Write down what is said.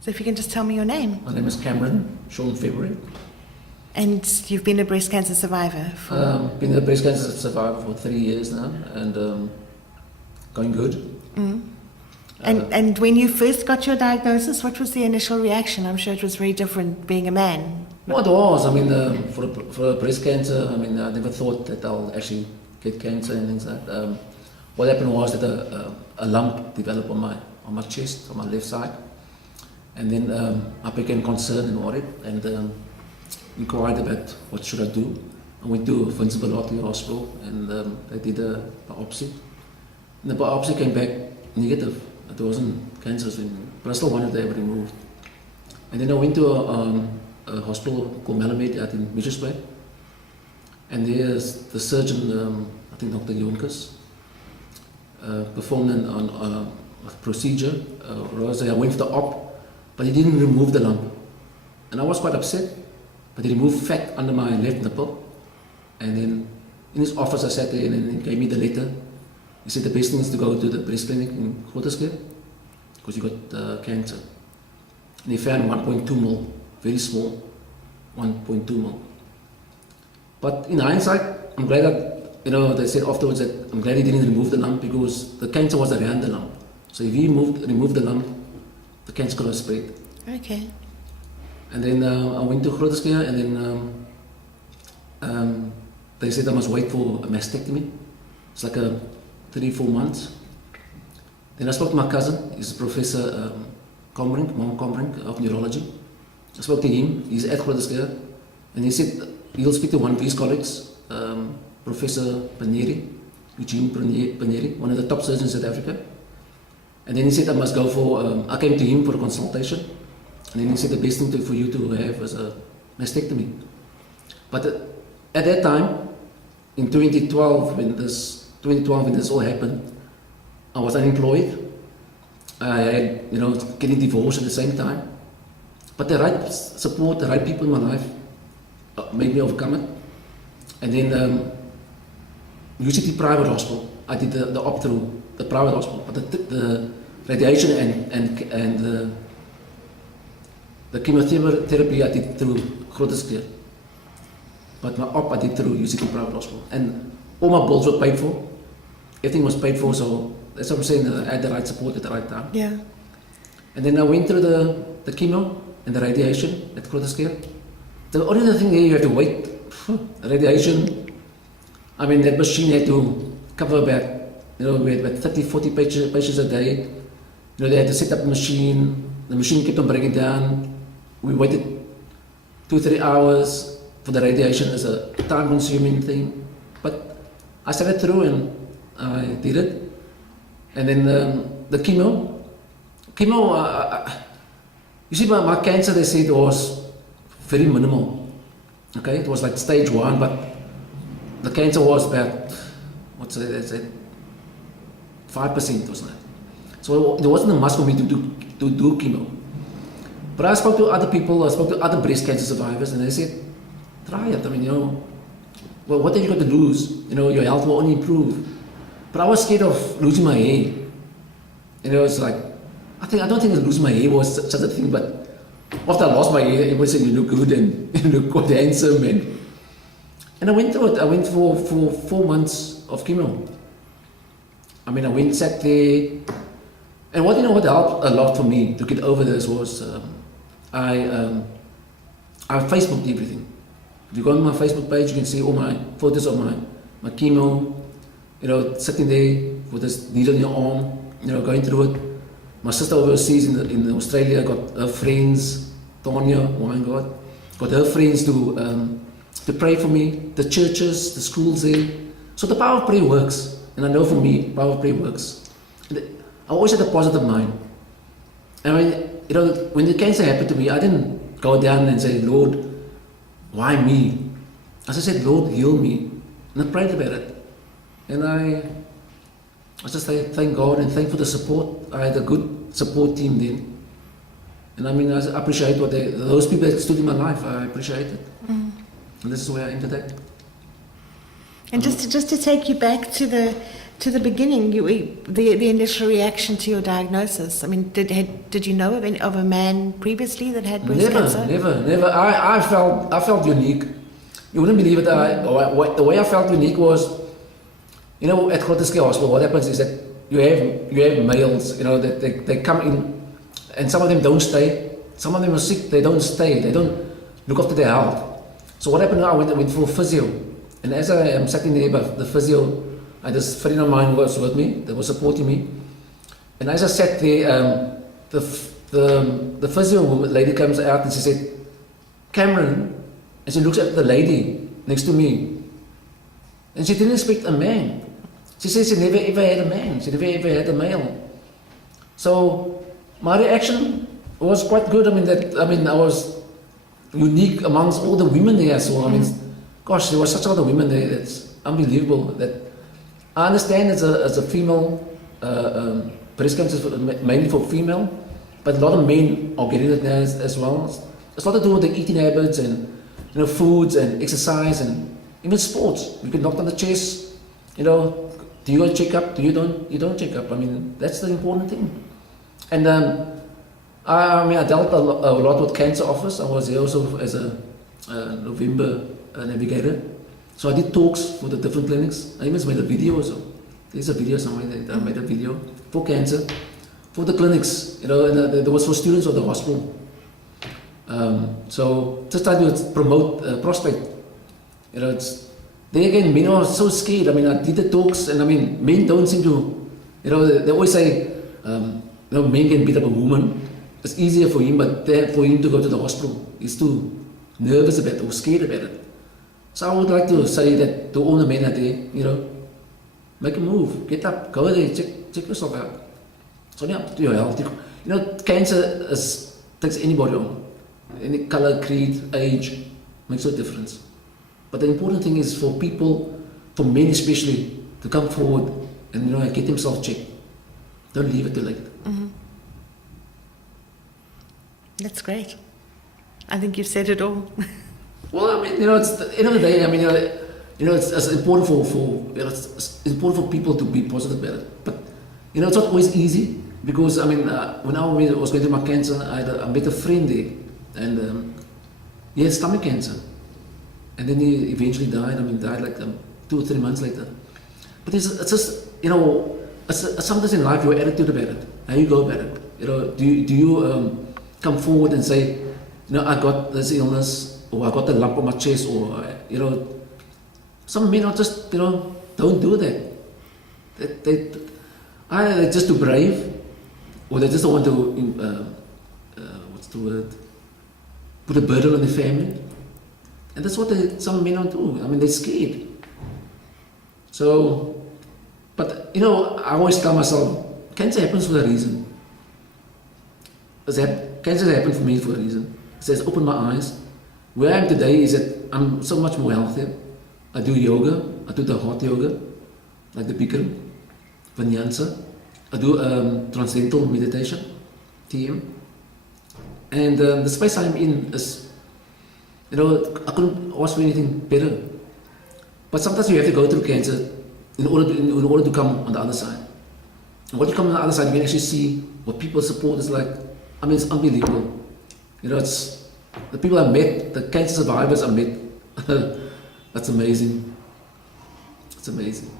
So if you can just tell me your name. My name is Cameron Sean February. And you've been a breast cancer survivor for... Been a breast cancer survivor for 3 years now, and going good. And when you first got your diagnosis, what was the initial reaction? I'm sure it was very different being a man. Well, it was. I mean, for breast cancer, I mean, I never thought that I'll actually get cancer and things like that. What happened was that a lump developed on my chest, on my left side, and then I became concerned and worried, and inquired about what should I do. I went to Vincent Belotti Hospital, and they did a biopsy. And the biopsy came back negative. It wasn't cancer, but I still wanted to have it removed. And then I went to a hospital called Malamed out in Mitchells Bay, and there's the surgeon, I think Dr. Jonkers, performed a procedure. I went for the op, but he didn't remove the lump. And I was quite upset, but he removed fat under my left nipple. And then in his office I sat there, and then he gave me the letter. He said the best thing is to go to the breast clinic in Grooterskloof because you got cancer. And he found 1.2 mil, very small, 1.2 mil. But in hindsight, I'm glad that, they said afterwards that I'm glad he didn't remove the lump because the cancer was around the lump. So if he removed the lump, the cancer could have spread. Okay. And then I went to Grooterskloof, and then they said I must wait for a mastectomy. It's like 3-4 months. Then I spoke to my cousin, he's Professor Combrink, Mom Combrink of neurology. I spoke to him, he's at Grooterskloof, and he said he'll speak to one of his colleagues, Professor Paneri, Eugene Paneri, one of the top surgeons in South Africa. And then he said I must go for, I came to him for a consultation, and then he said the best thing for you to have was a mastectomy. But at that time, in 2012, when this all happened, I was unemployed. I had, getting divorced at the same time. But the right support, the right people in my life made me overcome it. And then UCT Private Hospital, I did the op through the private hospital. But the radiation and the chemotherapy I did through Grooterskloof. But my op I did through UCT Private Hospital. And all my bills were paid for. Everything was paid for, so that's what I'm saying, that I had the right support at the right time. Yeah. And then I went through the chemo and the radiation at Grooterskloof. The only thing there, you have to wait. Radiation, I mean, that machine had to cover about, we had about 30, 40 patients a day. They had to set up the machine kept on breaking down. We waited 2-3 hours for the radiation. It's a time-consuming thing. But I sat it through and I did it. And then the chemo, you see, my cancer, they said, was very minimal. Okay, it was like stage 1, but the cancer was about, 5%, wasn't it? So there wasn't a must for me to do chemo. But I spoke to other people, I spoke to other breast cancer survivors, and they said, try it. I mean, well, what have you got to lose? Your health will only improve. But I was scared of losing my hair. It's like, I don't think losing my hair was such a thing, but after I lost my hair, everybody said you look good and you look quite handsome. And I went through it. I went for 4 months of chemo. I mean, I went, sat there. And what helped a lot for me to get over this was I Facebooked everything. If you go on my Facebook page, you can see all my photos of my chemo, sitting there with this needle in your arm, going through it. My sister overseas in Australia got her friends, Tanya Weingart, got her friends to pray for me, the churches, the schools there. So the power of prayer works, and I know for me, power of prayer works. I always had a positive mind. I mean, when the cancer happened to me, I didn't go down and say, Lord, why me? As I said, Lord, heal me. And I prayed about it. And I just thank God and thank for the support. I had a good support team then. And I mean, I appreciate those people that stood in my life. I appreciate it. And this is where I am today. And just to take you back to To the beginning, the initial reaction to your diagnosis. I mean, did you know of a man previously that had breast cancer? Never. I felt unique. You wouldn't believe it. The way I felt unique was, you know, at Groote Hospital, what happens is that you have males, you know, that they come in, and some of them don't stay. Some of them are sick. They don't stay. They don't look after their health. So what happened? I went for physio, and as I am sitting there, but the physio. I just friend of mine was with me, that was supporting me. And as I sat there, the physio lady comes out and she said, Cameron, and she looks at the lady next to me. And she didn't expect a man. She said she never ever had a man, she never ever had a male. So my reaction was quite good. I was unique amongst all the women there. So gosh, there were such other women there, it's unbelievable. That I understand as a female, breast cancer is mainly for female, but a lot of men are getting it now as well. It's a lot to do with the eating habits and, you know, foods and exercise and even sports. You get knocked on the chest, you know, do you go check up? Do you don't check up? I mean, that's the important thing. And I dealt a lot with cancer office. I was here also as a November navigator. So I did talks for the different clinics. I even made a video also. There's a video somewhere that I made a video for cancer, for the clinics, you know, and there was for students of the hospital. So just trying to promote prostate. You know, it's, there again, men are so scared. I mean, I did the talks, and I mean, men don't seem to, you know, they always say, you know, men can beat up a woman. It's easier for him, but for him to go to the hospital, he's too nervous about it or scared about it. So I would like to say that to all the men out there, you know, make a move, get up, go there, check yourself out. It's only up to your health. You know, cancer takes anybody on. Any color, creed, age, makes no difference. But the important thing is for people, for men especially, to come forward and, you know, get themselves checked. Don't leave it too late. Mm-hmm. That's great. I think you've said it all. Well, I mean, you know, it's the end of the day. I mean, you know, it's important for you know, it's important for people to be positive about it. But you know, it's not always easy because I mean, when I was going through my cancer, I met a friend there, and he had stomach cancer, and then he eventually died. I mean, died like 2 or 3 months later. But it's just, you know, it's sometimes in life your attitude about it, how you go about it. You know, do you come forward and say, you know, I got this illness, or I got a lump on my chest, or, you know, some men are just, you know, don't do that. They're just too brave, or they just don't want to, what's the word, put a burden on the family. And that's what some men don't do. I mean, they're scared. So, but, you know, I always tell myself, cancer happens for a reason. Cancer happened for me for a reason. It says, open my eyes. Where I am today is that I'm so much more healthier. I do yoga. I do the hot yoga, like the Bikram, Vinyasa. I do transcendental meditation, TM. And the space I'm in is, you know, I couldn't ask for anything better. But sometimes you have to go through cancer in order to come on the other side. And when you come on the other side, you can actually see what people's support is like. I mean, it's unbelievable. You know, it's the people I met, the cancer survivors I met. That's amazing. It's amazing.